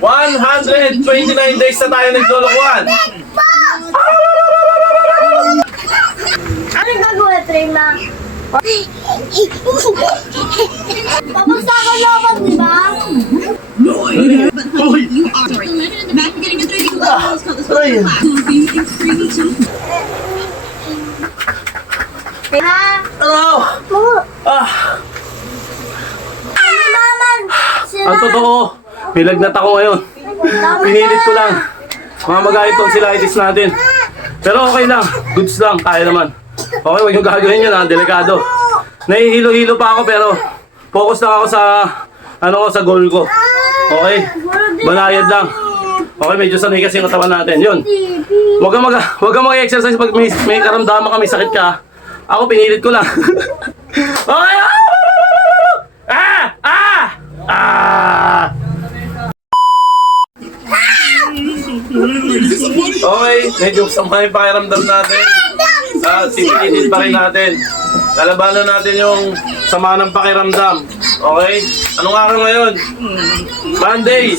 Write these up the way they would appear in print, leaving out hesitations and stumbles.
129 days na tayo naglolokohan. Ano gagawa, Trina? Tapos ako laban, di ba? Uy! Ay! Ha? Ano? Ah! Ano naman? Ang totoo, nilagnat ako ngayon. Pinilit ko lang. Mga magaling tonsillitis natin. Pero okay lang, goods lang, kaya naman. Okay, huwag yung gagawin yun ha, delikado. Nahihilo-hilo pa ako pero focus lang ako sa sa goal ko. Okay? Banayad lang. Okay, medyo sanay kasi yung katawan natin. Yun. Huwag kang mag-exercise pag may karamdaman ka, may sakit ka. Ako, pinilit ko lang. Okay! Ah! Ah! Ah! Okay, medyo sama yung pakiramdam natin. Sinilit pa rin natin. Lalabanan natin yung sama ng pakiramdam. Okay? Anong araw ngayon? Monday,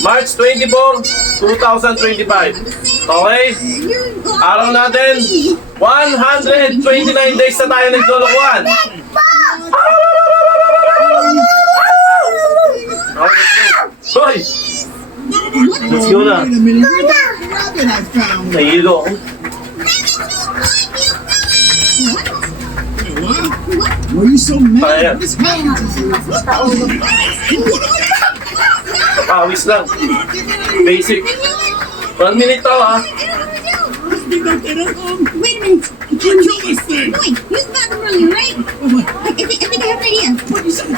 March 24, 2025. Okay? Araw natin, 129 days na tayo naglolokohan. Okay, let's go na. Nahilo ako. Why are you so mad? Pawis lang. Basic. 1 minute to ha. Wait a minute. You can't kill this thing. Wait, use the bathroom earlier, right? I think I have an idea. What you said?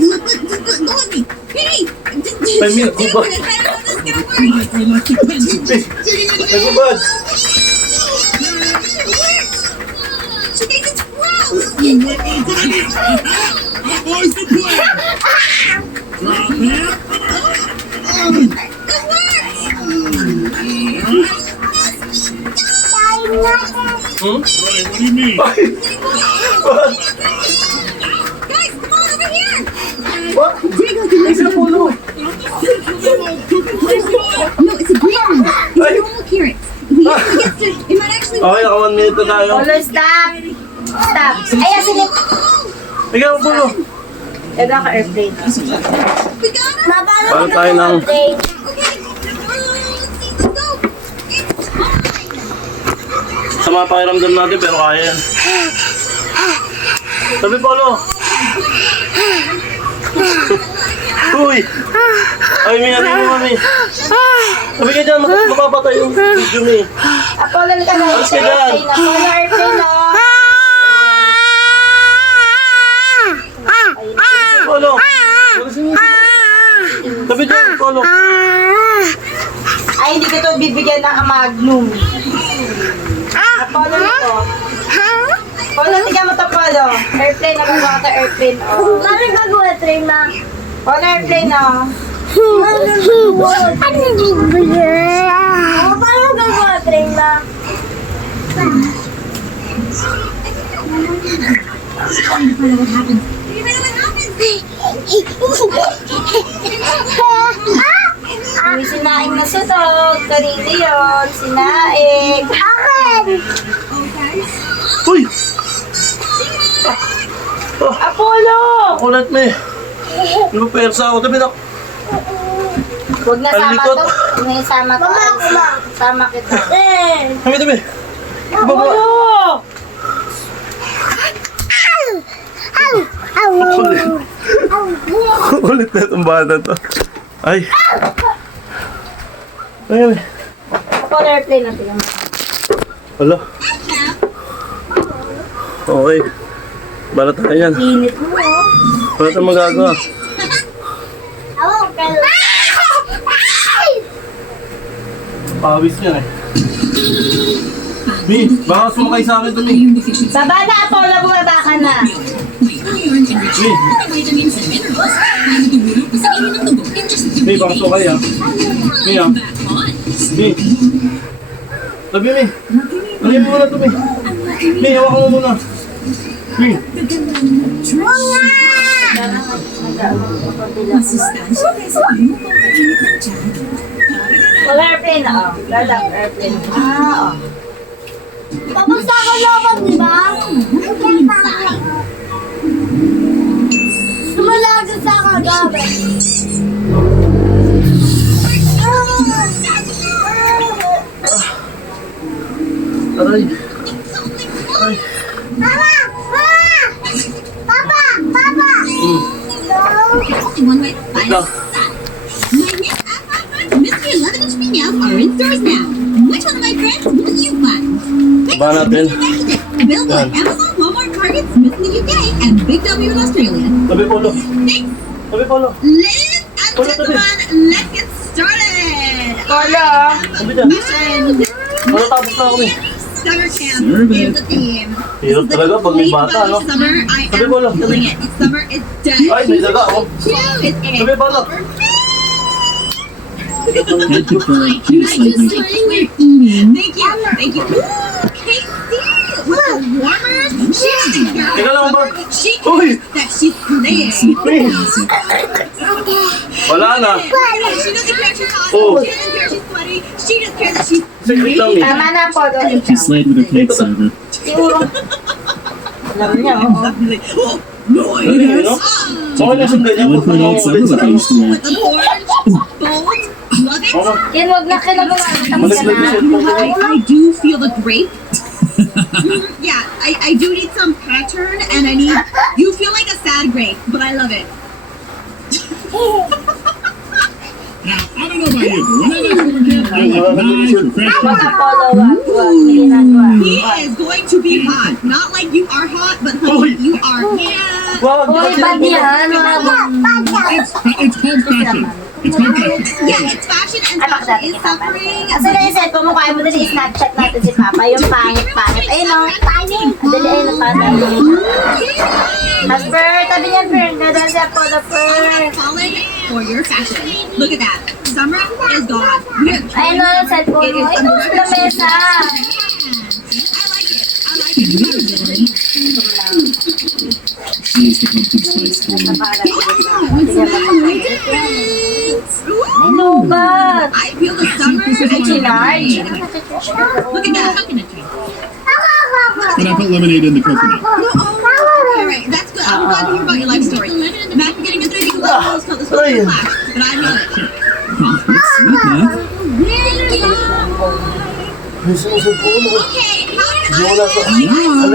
Look with me. Hey! I mean, Get what? over this. I don't know if this is gonna work. I like your pencil. Nagubad. She thinks it's gross. You went into the That boy's the plan. Drop him. Hmm? Right, what do you mean? What? Guys, come on over here. What? Isa pulo. No, it's a green one. These are normal carrots. If we get to, it might actually Okay, naka 1 minute na tayo. Polo, stop! Stop! Ay, sige! Ikaw pulo. Ega ka airplane. We got her. Paano tayo ng... Okay. Let's see. Let's go. It's time. Sama pakiramdam natin pero kaya yan. Sabi Polo. Uy! Ay, may ano yung mami. Sabi ka dyan, mapapatay yung video mo eh. Apollo ka na. Alas ka dyan. Apollo airplane, oh. Polo! Sabi dyan, Polo. Ay, hindi ko to bibigyan ng magnum. Apollo nito. Polo, tiga mo to, Polo. Airplane naman ako to airplane, oh. Paano gagawa, train na? Polo, airplane, oh. Paano gagawa, train na? May sinaing na sunog. Kanino yun? Sinaing. Akin! Uy! Apollo! Kulat mo eh. Ano persa ako? Tabi na. Huwag na sama Talikot. to. Huwag na isama to. Sama kita. Tabi, tabi. Ibaba. Apollo! Kulit na itong bata to. Ay. Ay, ay. Apollo airplane natin yung Hala. Okay. Bala tayo yan. init mo. Wala tayong magagawa. Pawis yan eh. Mi, baka sumakay sa akin ito, Mi. Baba na, Apollo. Bumaba ka na. Mi, baka sumakay ah. Mi ah. Mi. Tabi, Mi. Lagyan mo muna ito, Mi. Mi, hawakan mo muna. Mi. Masustansya kasi mo pampainit ng tiyan. Wala airplane na, oh. Lalak, airplane. Ah, oh. Tapos ako lobot, di ba? Sumalagod sa kagabi. Aray. Papa! Papa! Papa! Only one way to find Ito. out. My new iPod Mystery 11-inch meows are in stores now. Which one of my friends will you find? Ba natin? Available at Amazon, Walmart, Target, Smith in the UK, and Big W in Australia. Tabi polo. Thanks, Tabi polo. ladies and Polo, tabi. gentlemen. Let's get started. Polo. Tabi dyan. Mission. Polo, tapos na ako eh. Summer camp Serve is it. the theme. Hirap talaga pag may bata, no? Summer, I Tabi am polo. feeling it. Summer is dead. Ay, may daga oh. Two is in. Tabi polo. Thank you for I cheese just slices. like we're eating. Thank you. Thank you. Ooh, Casey with the warmers. She doesn't care. Teka lang ba? She Uy! cares that she's playing. Wala na. She doesn't care she's hot. Oh. She doesn't care she's sweaty. She just cares that she's Secret lang eh. Tama na, Polo. She slayed with her cake server. Siguro. Alam niya, oh. Ano yun, no? Okay na siyang ganyan. I went for an old summer like I used to wear. With the orange, bold, love it. Ano? Yan, wag na kailangan. Tapos ka Malaglag na. yung cellphone ko. I do feel the grape. Yeah, I do need some pattern, and I need. You feel like a sad grape, but I love it. Now, I don't know about you, but when I got summer camp, I like nice, refreshing. Wag na, Polo. Wag, wag. Hindi ginagawa. He is going to be hot. Not like you are hot, but honey, you are hot. Wag, Uy, bad yan. It's called fashion. It's called fashion. Yeah, it's fashion and Ay, bakit fashion is natin suffering. Kasi na yung cellphone mo, kaya mo dali i-snapchat natin si Papa. Yung pangit-pangit. Ayun o. Dali, ayun o, pangit. Hasper, tabi niyan, Fer. Dadaan siya po, Fer. Falling for your fashion. Look at that. Summer is gone. We have Ayun o, yung cellphone mo. Ayun o, sa lamesa. I like it. She's the pumpkin spice queen. Ay, lubat. I feel the summer Ay, chinarge. Look at that. Coconut tree. But I put lemonade in the coconut. Alright, that's good. I'm glad to hear about your life story. Matt, you're getting a 3D levels called the Social Class, but I love it. Oh, that's sweet, huh? Thank you. Okay, how did I Wow.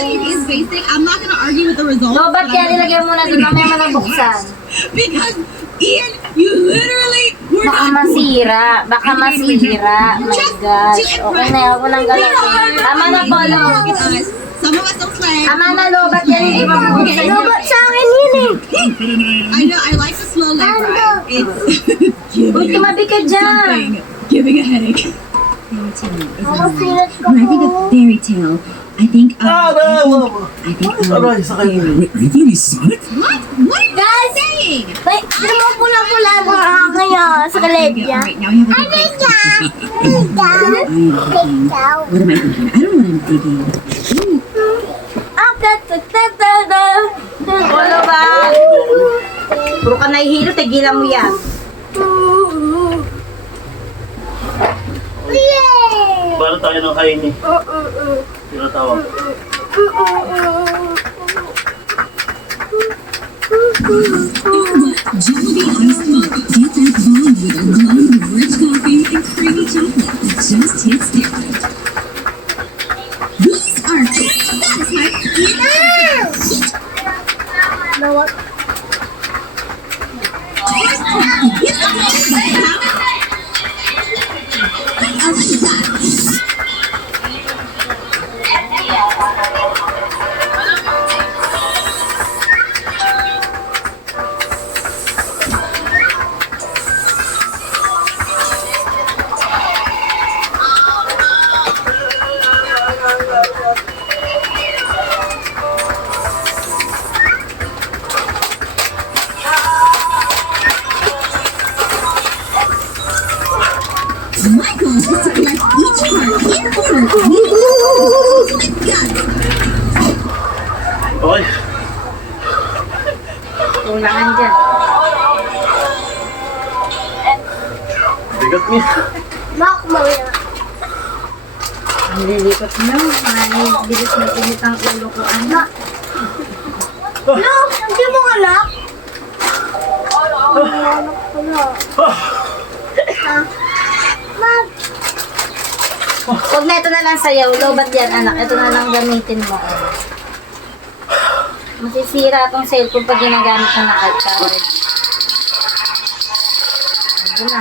It is basic. I'm not gonna argue with the results. Lubat but yan, I'm- ilagay mo na doon. Mamaya mo nang buksan. Because Ian, you literally were Baka not masira. Baka masira. My gosh. Okay na, huwag mo nang galawin. Tama na, Polo. Look at us. Some of us don't slay. Tama na, lubat yan. Yung ibang buksan. Lobot sa akin yun eh. I know. I like the slow leg ride. It's Uy, tumabi ka dyan. giving a headache. Ako pilat ko When I think of po. fairy tale, I think of Aray, sakit. Wait, are you gonna be Sonic? what? What are you saying? May, sino mo pula-pula mo kaya sa kalebya? Alright, now you have a good break. Ikaw. Ikaw. What am I thinking? I don't know what I'm thinking. Polo ba? Puro ka nahihilo, tigilan mo yan. Yay! Para tayo ng kain eh. Tinatawag. Jollibee iced coffee. Get that vibe with a blend of rich coffee and creamy chocolate that just hits different. These are satisfied. No, what? My goal is to collect each part in order. Let's go. Okay. Kulangan dyan. Bigat niya. Makmaw ya. Ang lilipat na. Bilis na pinit ang ulo ko, anak. Lo, hindi mo anak? Anak ko na. Mag. Huwag na ito na lang sayaw. Lobat yan, anak. Ito na lang gamitin mo. Masisira itong cellphone pag ginagamit na naka-charge. Ito na.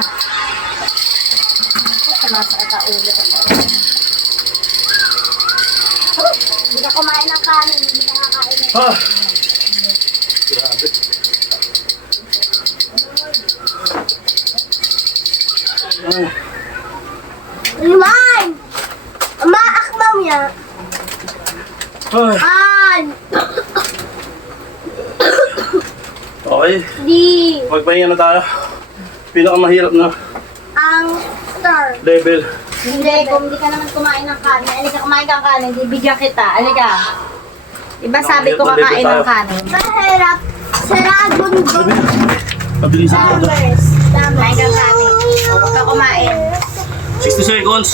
Ito, sumasakit ang ulo ko. Hindi ka kumain ng kanin. Hindi ka kakain ng Ah! Grabe. Liman! Maakmaw ya. Ay. An! Okay, Di. magpahinga na tayo. Pinakamahirap na Ang star. level. Hindi, kung hindi ka naman kumain ng kanin, alika kumain ka ng kanin, bibigyan kita. Alika. Diba sabi ko kakain ng kanin? Mahirap. Saragon ko. Pabilisan ko ito. Numbers. Kumain ka ng kanin. Huwag ka kumain. 60 seconds.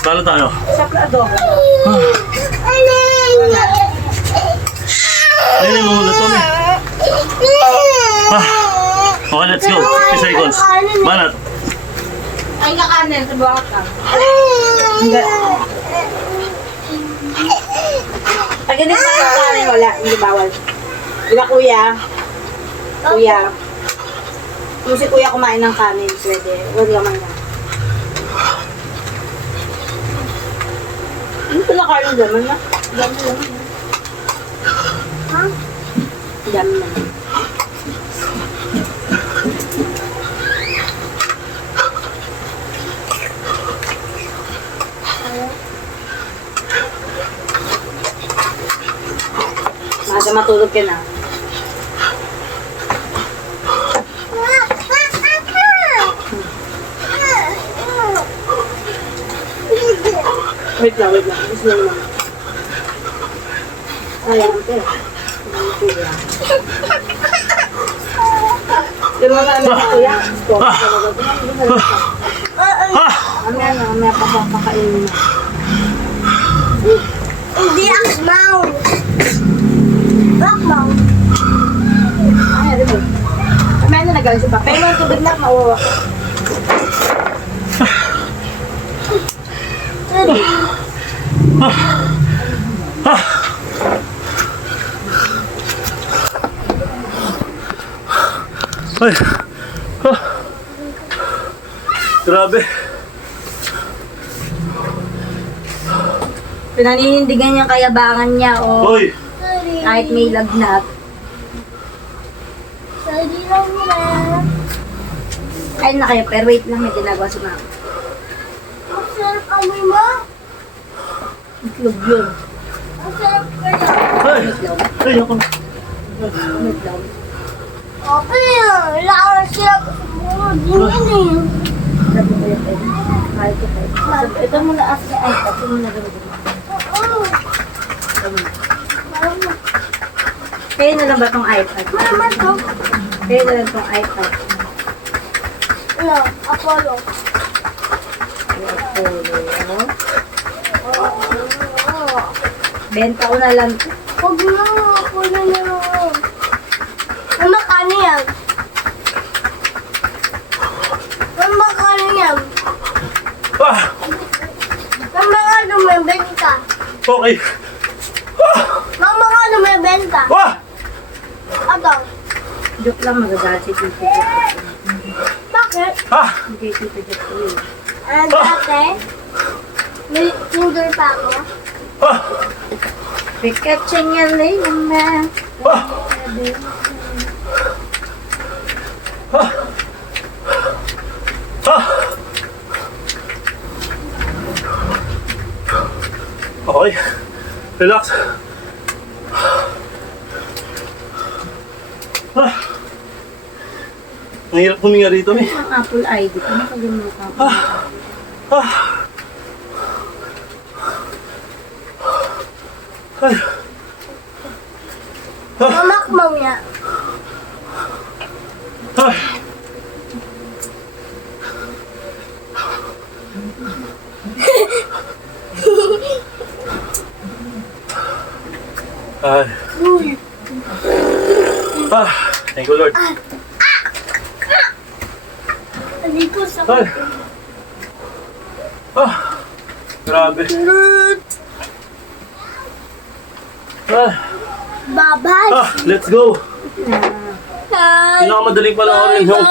Paano tayo? Sa adobo. Ayun mo muna ito. Okay, let's go. 60 seconds. Banat. Ay, kakanin. Subukan ka. Pag hindi pa yung kanin, wala. Hindi bawal. Diba, kuya? Kuya. Kung si kuya kumain ng kanin, pwede. Huwag naman na. Ano pala kanin naman na? Dami naman. Ha? Dami naman. Maaga matulog ka na. Wait lang, wait lang. Gusto lang naman. Ayan, ate. Yung mga ano ko yan. Mamaya papakainin mo. Hindi akmaw. Akmaw. Ay, ano ba? Mamaya na nagaling si Papa. Pero yung tubig na, mauwawa ka. Ay. Grabe. Pinaninindigan niya kayabangan niya o Hoy. Sorry. kahit may lagnat. Sorry lang na. Ay na kayo, pero wait lang, may ginagawa si Mama. Ang sarap amoy mo. Itlog yun. Ang sarap kaya. Ay. Ay, ako. Itlog. Okay, wala ka sarap. Dinin eh. Sabi ko yung pwede. Kahit ko kayo. Ito muna asa ay, ito muna gawin. Oo. Kaya na lang ba itong iPad? Mama to. Kaya na lang itong iPad. Ano? Apollo. Benta ko na lang. Huwag na. Apollo na. Ang makano yan? Ang makano yan? Ah. Ang makano may benta? Okay. Ang makano may benta? Ah. Ato. Joke lang, magagalit si Tito. Bakit? Ah. Hindi Tito Joke ko yun. Dati, may finger pa ako. Ah. Pikachu niya lang na. Ah. Ah. Ah. Okay. Relax. Ah. Ang hirap huminga rito, eh. Ang Apple ID ko, nakalimutan ko. Ah. Ay. Mamakmaw niya. Ay. Ay. Ah, thank you Lord. Dito sa... Ay. Ah, grabe. Ah, Babay. let's go. Pinakamadaling panoorin yung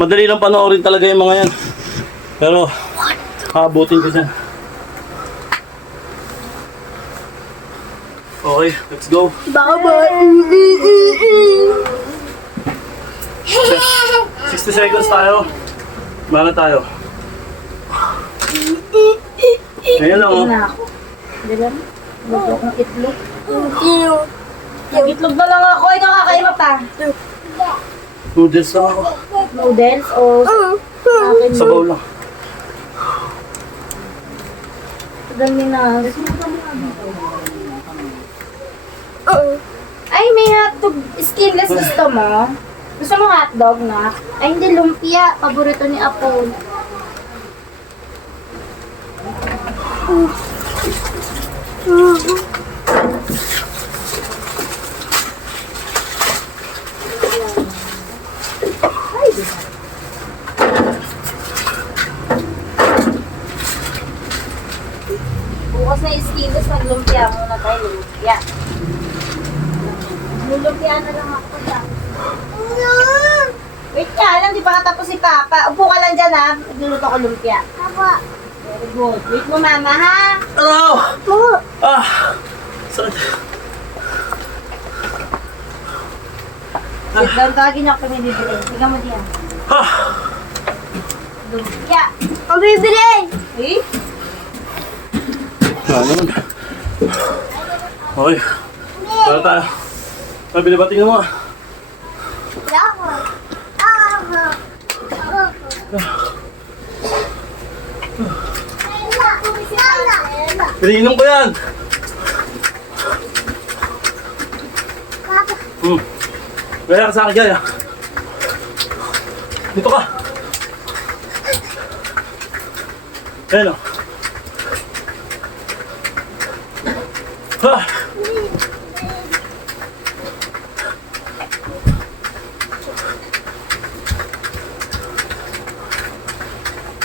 madali lang panoorin talaga yung mga yan. Pero, haabutin ko dyan. Okay, let's go. Babay. 60 seconds tayo. Mana tayo. Ngayon lang oh. Na ako. Di ba? Gusto kong itlog. Iyo. Itlog na lang ako. Ikaw kakain mo pa. Noodles lang ako. Noodles o akin Sabaw lang. dami na. Ay, may hotdog. Skinless gusto mo? Gusto mo hotdog na? Ay, hindi. Lumpia. Paborito ni Apo. Bukas na yung skinless, maglumpia muna tayo. Lumpia. Lumpia na lang ako lang. Wait ka lang, di pa katapos si Papa. Upo ka lang dyan ha. Nagluluto ko lumpia. Papa. Very good. Wait mo mama ha. Ano? Ah! Sakit. Sit down, tawagin niyo ako kami bibili. Tingnan mo diyan. Ah! Lumpia. Ang bibili. Eh? Ano naman? Okay. Tara tayo. Pabili ba tingnan mo ah? Ako. Piniinom ko yan! Gaya ka sa akin, Gaya. Dito ka. Ayan o. Ah!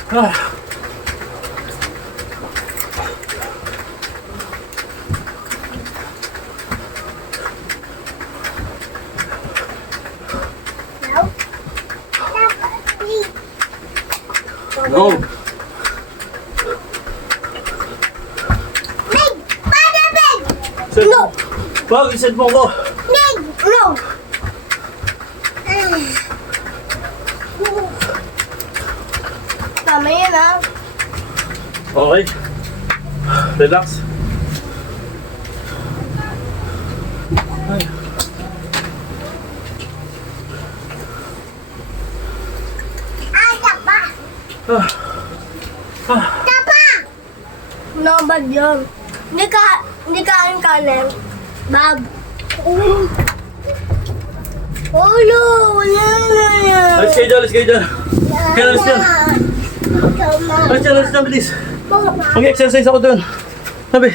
Ah! No. No. Wag, iset mo ko. No. Tama yan ah. Okay. Relax. Ay. Tapa. Ah. Ah. Tapa. No, bag yun. Hindi ka ang kanin. Bag. Ulo. Alis kayo dyan, alis kayo dyan. Kaya alis dyan. Alis dyan, alis dyan, bilis. Mag-exercise ako dun. Sabi.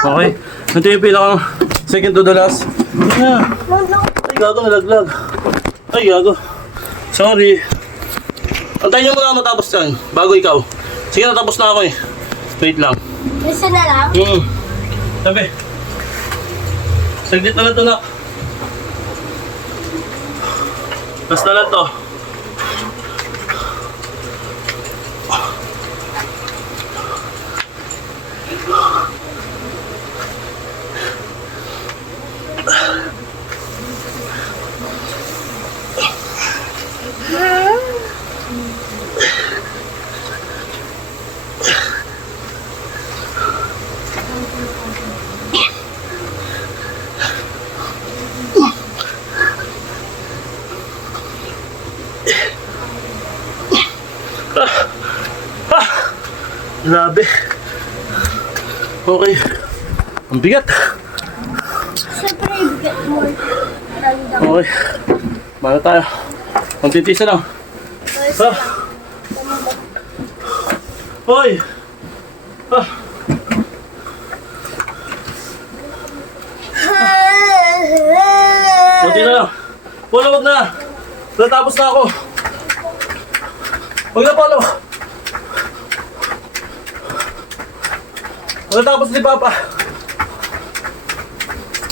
Okay. Ito yung pinaka second to the last. Ah. Ay, gago, nalaglag. Ay, gago. Sorry. Antayin nyo muna matapos yan, bago ikaw. Sige, natapos na ako eh. Wait lang. Isa na lang? Sabi. Saglit na lang ito na. Last na lang to. Grabe. Okay. Ang bigat. Siyempre, bigat mo. Okay. Mana tayo. Magtitisa lang. Ah. Hoy! Ah. Kunti na lang. Wag na. Natapos na ako. Huwag na, Polo. Natapos ni Papa.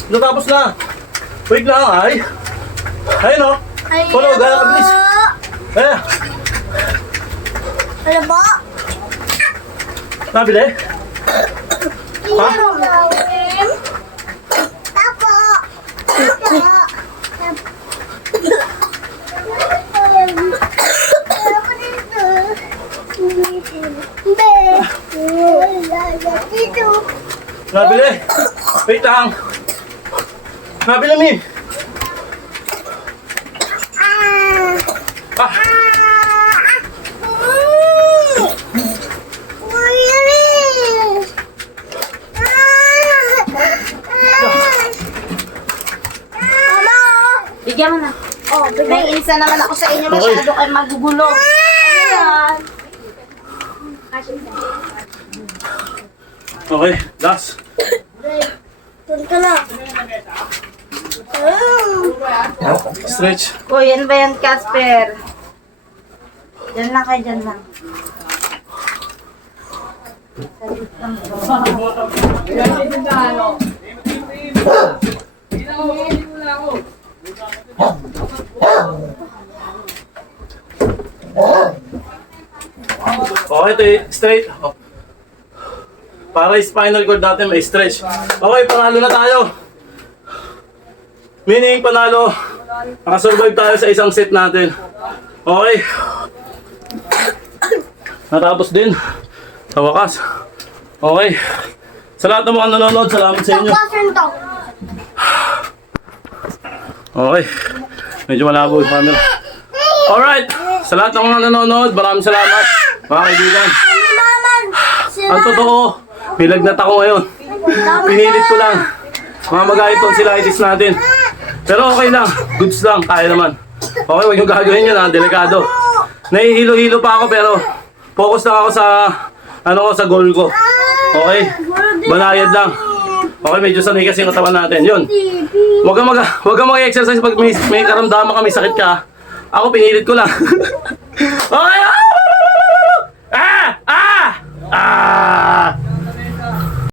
Natapos na. Wait lang, ay. Ayun o. Polo, gana ka, please. Ayan. Ano ba? Nabili? Ha? Tapo. Nabili? Wait lang. Nabili, Mi. Ah. Bigyan mo na. Oh, May isa naman ako sa inyo. Okay. Masyado kayo magugulo. Ano yan? Okay, last. Doon ka na. Stretch. O, yan ba yan, Casper? Diyan lang kayo, diyan lang. Okay, ito straight. Oh. Para yung spinal cord natin may stretch. Okay, panalo na tayo. Meaning, panalo. Nakasurvive tayo sa isang set natin. Okay. Natapos din. Sa wakas. Okay. Sa lahat ng mga nanonood, salamat sa inyo. Classroom to. Okay. Medyo malabo yung camera. Alright. Sa lahat ng mga nanonood, maraming salamat. Mga kaibigan. Naman. Ang totoo, nilagnat ako ngayon. Pinilit ko lang. Mga magalit tonsillitis natin. Pero okay lang. Goods lang. Kaya naman. Okay, huwag yung gagawin yun ha. Delikado. Nahihilo-hilo pa ako pero focus lang ako sa sa goal ko. Okay? Banayad lang. Okay, medyo sanay kasi yung katawan natin. Yun. Huwag kang mag-exercise pag may karamdaman ka, may sakit ka. Ako pinilit ko lang. Okay!